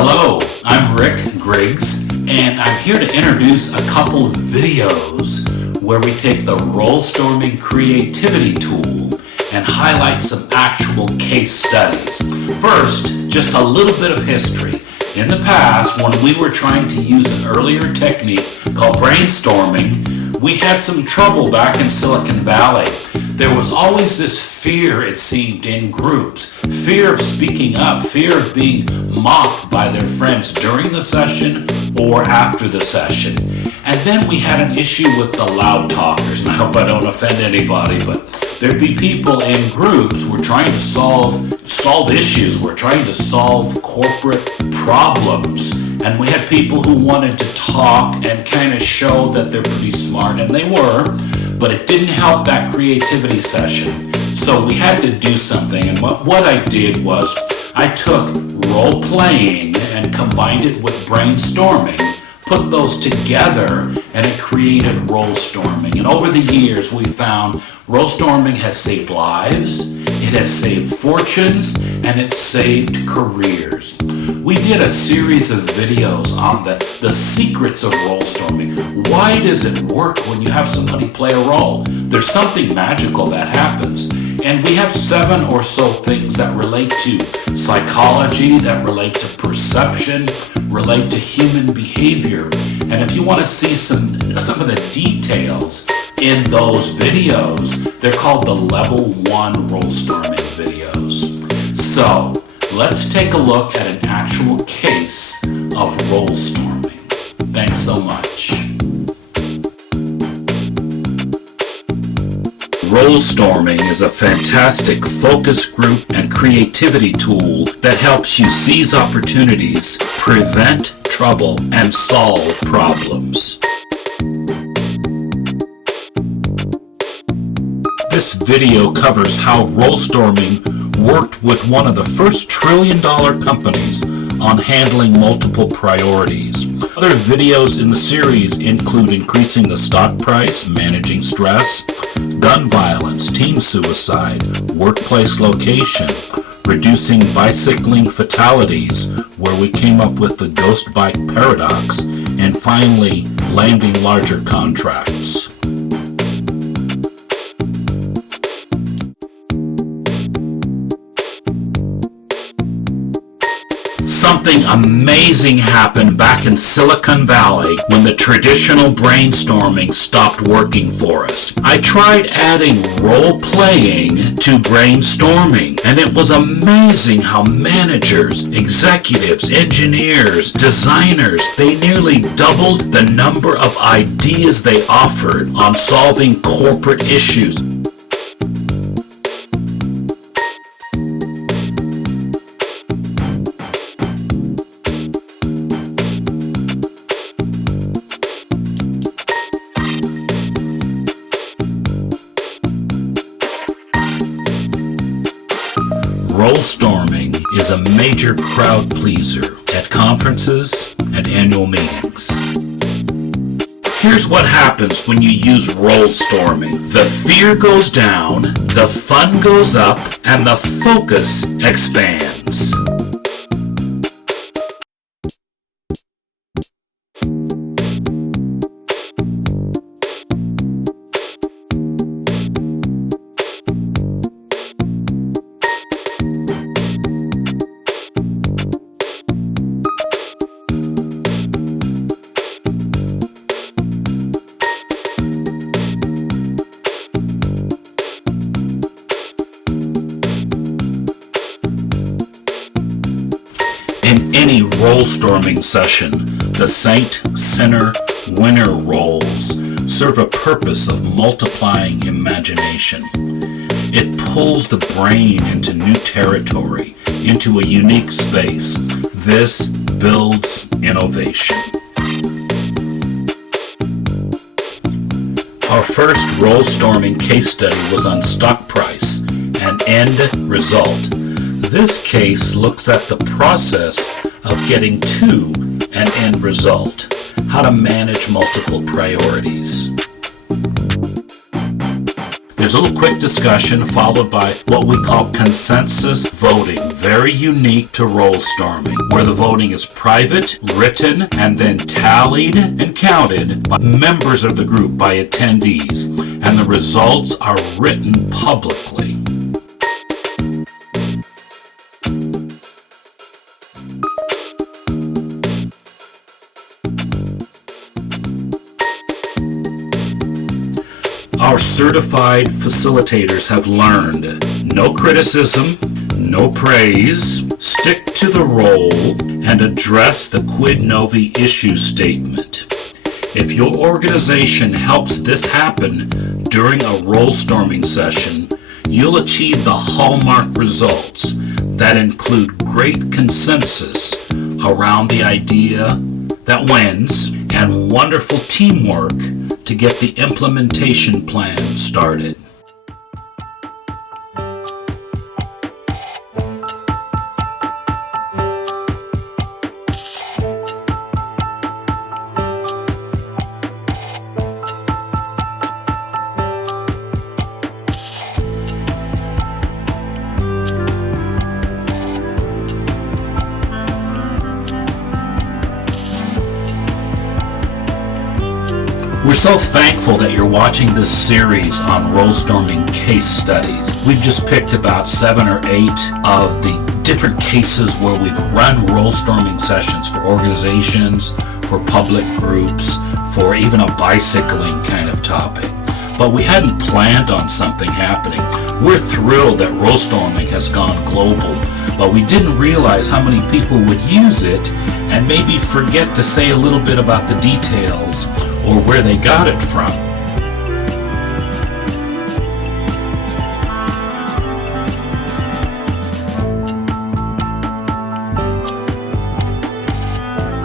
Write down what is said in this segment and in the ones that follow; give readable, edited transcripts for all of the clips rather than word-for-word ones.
Hello, I'm Rick Griggs, and I'm here to introduce a couple of videos where we take the Rolestorming creativity tool and highlight some actual case studies. First, just a little bit of history. In the past, when we were trying to use an earlier technique called brainstorming, we had some trouble back in Silicon Valley. There was always this fear, it seemed, in groups. Fear of speaking up, fear of being mocked by their friends during the session or after the session. And then we had an issue with the loud talkers, and I hope I don't offend anybody, but there'd be people in groups who were trying to solve issues, we're trying to solve corporate problems, and we had people who wanted to talk and kind of show that they're pretty smart, and they were, but it didn't help that creativity session. So we had to do something, and what I did was I took role-playing and combined it with brainstorming, put those together, and it created Rolestorming. And over the years, we found Rolestorming has saved lives, it has saved fortunes, and it saved careers. We did a series of videos on the secrets of Rolestorming. Why does it work when you have somebody play a role? There's something magical that happens. And we have 7 or so things that relate to psychology, that relate to perception, relate to human behavior. And if you want to see some of the details in those videos, they're called the Level 1 Rolestorming videos. So let's take a look at an actual case of Rolestorming. Thanks so much. Rolestorming is a fantastic focus group and creativity tool that helps you seize opportunities, prevent trouble, and solve problems. This video covers how Rolestorming worked with one of the first trillion-dollar companies on handling multiple priorities. Other videos in the series include increasing the stock price, managing stress, gun violence, teen suicide, workplace location, reducing bicycling fatalities, where we came up with the ghost bike paradox, and finally, landing larger contracts. Something amazing happened back in Silicon Valley when the traditional brainstorming stopped working for us. I tried adding role-playing to brainstorming, and it was amazing how managers, executives, engineers, designers, they nearly doubled the number of ideas they offered on solving corporate issues. Rolestorming is a major crowd pleaser at conferences and annual meetings. Here's what happens when you use Rolestorming. The fear goes down, the fun goes up, and the focus expands. In any Rolestorming session, the saint-sinner-winner roles serve a purpose of multiplying imagination. It pulls the brain into new territory, into a unique space. This builds innovation. Our first Rolestorming case study was on stock price and end result. This case looks at the process of getting to an end result, how to manage multiple priorities. There's a little quick discussion followed by what we call consensus voting, very unique to Rolestorming, where the voting is private, written, and then tallied and counted by members of the group, by attendees, and the results are written publicly. Our certified facilitators have learned no criticism, no praise, stick to the role, and address the Quid Novi issue statement. If your organization helps this happen during a Rolestorming session, you'll achieve the hallmark results that include great consensus around the idea that wins and wonderful teamwork to get the implementation plan started. We're so thankful that you're watching this series on Rolestorming case studies. We've just picked about 7 or 8 of the different cases where we've run Rolestorming sessions for organizations, for public groups, for even a bicycling kind of topic. But we hadn't planned on something happening. We're thrilled that Rolestorming has gone global, but we didn't realize how many people would use it and maybe forget to say a little bit about the details or where they got it from.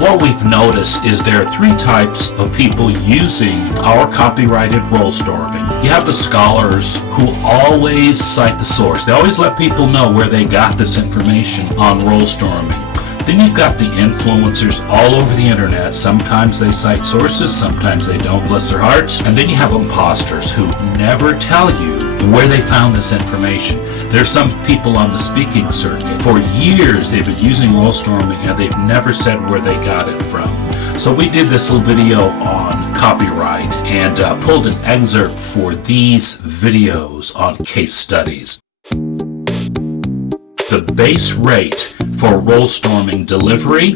What we've noticed is there are 3 types of people using our copyrighted Rolestorming. You have the scholars who always cite the source. They always let people know where they got this information on Rolestorming. Then you've got the influencers all over the internet. Sometimes they cite sources, sometimes they don't, bless their hearts. And then you have imposters who never tell you where they found this information. There's some people on the speaking circuit. For years they've been using Rolestorming and they've never said where they got it from. So we did this little video on copyright and pulled an excerpt for these videos on case studies. The base rate for Rolestorming delivery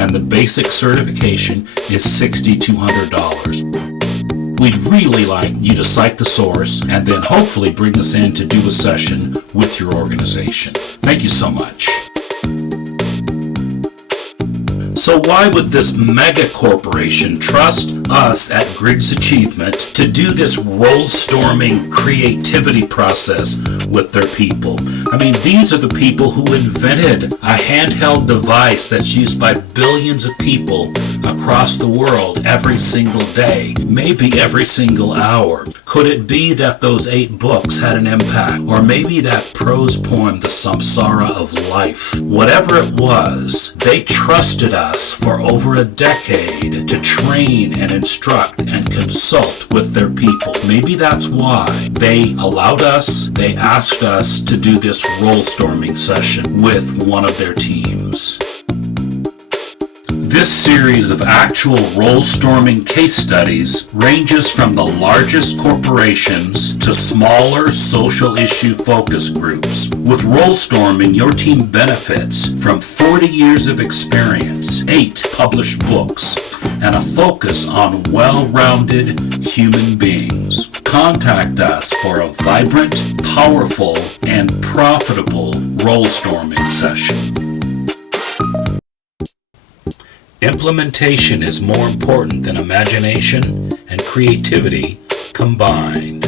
and the basic certification is $6,200. We'd really like you to cite the source and then hopefully bring us in to do a session with your organization. Thank you so much. So why would this mega corporation trust us at Griggs Achievement to do this Rolestorming creativity process with their people? I mean, these are the people who invented a handheld device that's used by billions of people across the world every single day, maybe every single hour. Could it be that those 8 books had an impact? Or maybe that prose poem, The Samsara of Life? Whatever it was, they trusted us for over a decade to train and instruct and consult with their people. Maybe that's why they allowed us, they asked us to do this Rolestorming session with one of their teams. This series of actual Rolestorming case studies ranges from the largest corporations to smaller social issue focus groups. With Rolestorming, your team benefits from 40 years of experience, 8 published books, and a focus on well-rounded human beings. Contact us for a vibrant, powerful, and profitable Rolestorming session. Implementation is more important than imagination and creativity combined.